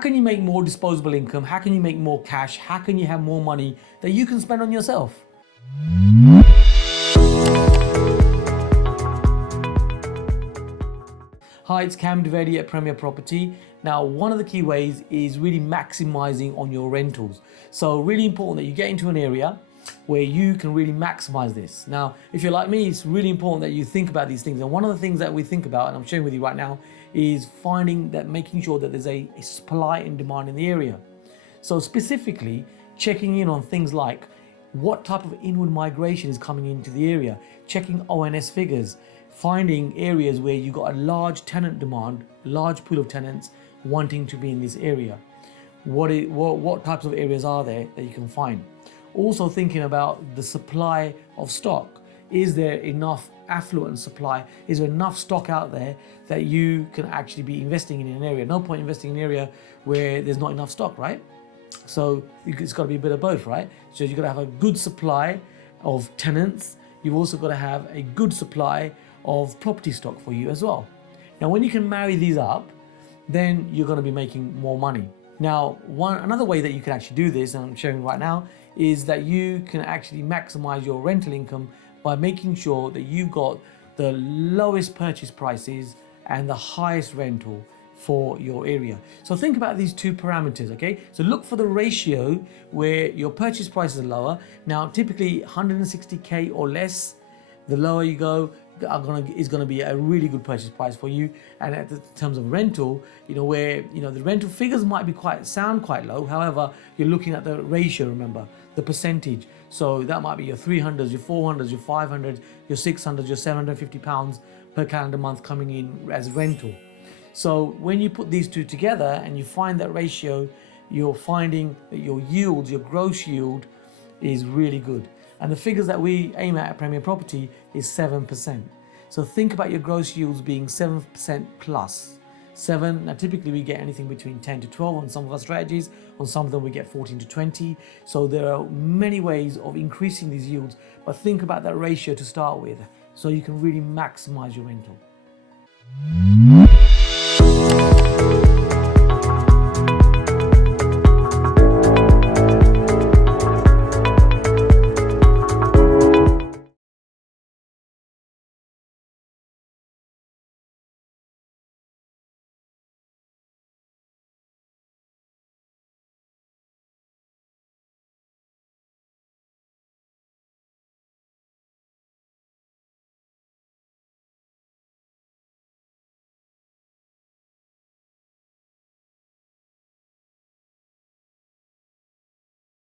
can you make more disposable income? How can you make more cash? How can you have more money that you can spend on yourself? Hi, it's Cam Dovedi at Premier Property. Now, one of the key ways is really maximizing on your rentals. So really important that you get into an area where you can really maximize this. Now, if you're like me, it's really important that you think about these things. And one of the things that we think about, and I'm sharing with you right now, is making sure that there's a supply and demand in the area. So specifically, checking in on things like what type of inward migration is coming into the area, checking ONS figures, finding areas where you've got a large tenant demand, large pool of tenants wanting to be in this area. What types of areas are there that you can find? Also thinking about the supply of stock. Is there enough affluent supply? Is there enough stock out there that you can actually be investing in an area? No point investing in an area where there's not enough stock, right? So it's got to be a bit of both, right? So you've got to have a good supply of tenants. You've also got to have a good supply of property stock for you as well. Now, when you can marry these up, then you're going to be making more money. Now, another way that you can actually do this, and I'm showing right now, is that you can actually maximize your rental income by making sure that you've got the lowest purchase prices and the highest rental for your area. So think about these two parameters, okay? So look for the ratio where your purchase prices are lower. Now, typically 160K or less, the lower you go, is going to be a really good purchase price for you. And in terms of rental, where the rental figures might be sound quite low. However, you're looking at the ratio, remember, the percentage. So that might be your 300s, your 400s, your 500s, your 600s, your 750 pounds per calendar month coming in as rental. So when you put these two together and you find that ratio, you're finding that your yields, your gross yield, is really good. And the figures that we aim at Premier Property is 7%. So think about your gross yields being 7% plus. 7, now typically we get anything between 10 to 12 on some of our strategies. On some of them we get 14 to 20. So there are many ways of increasing these yields, but think about that ratio to start with so you can really maximize your rental.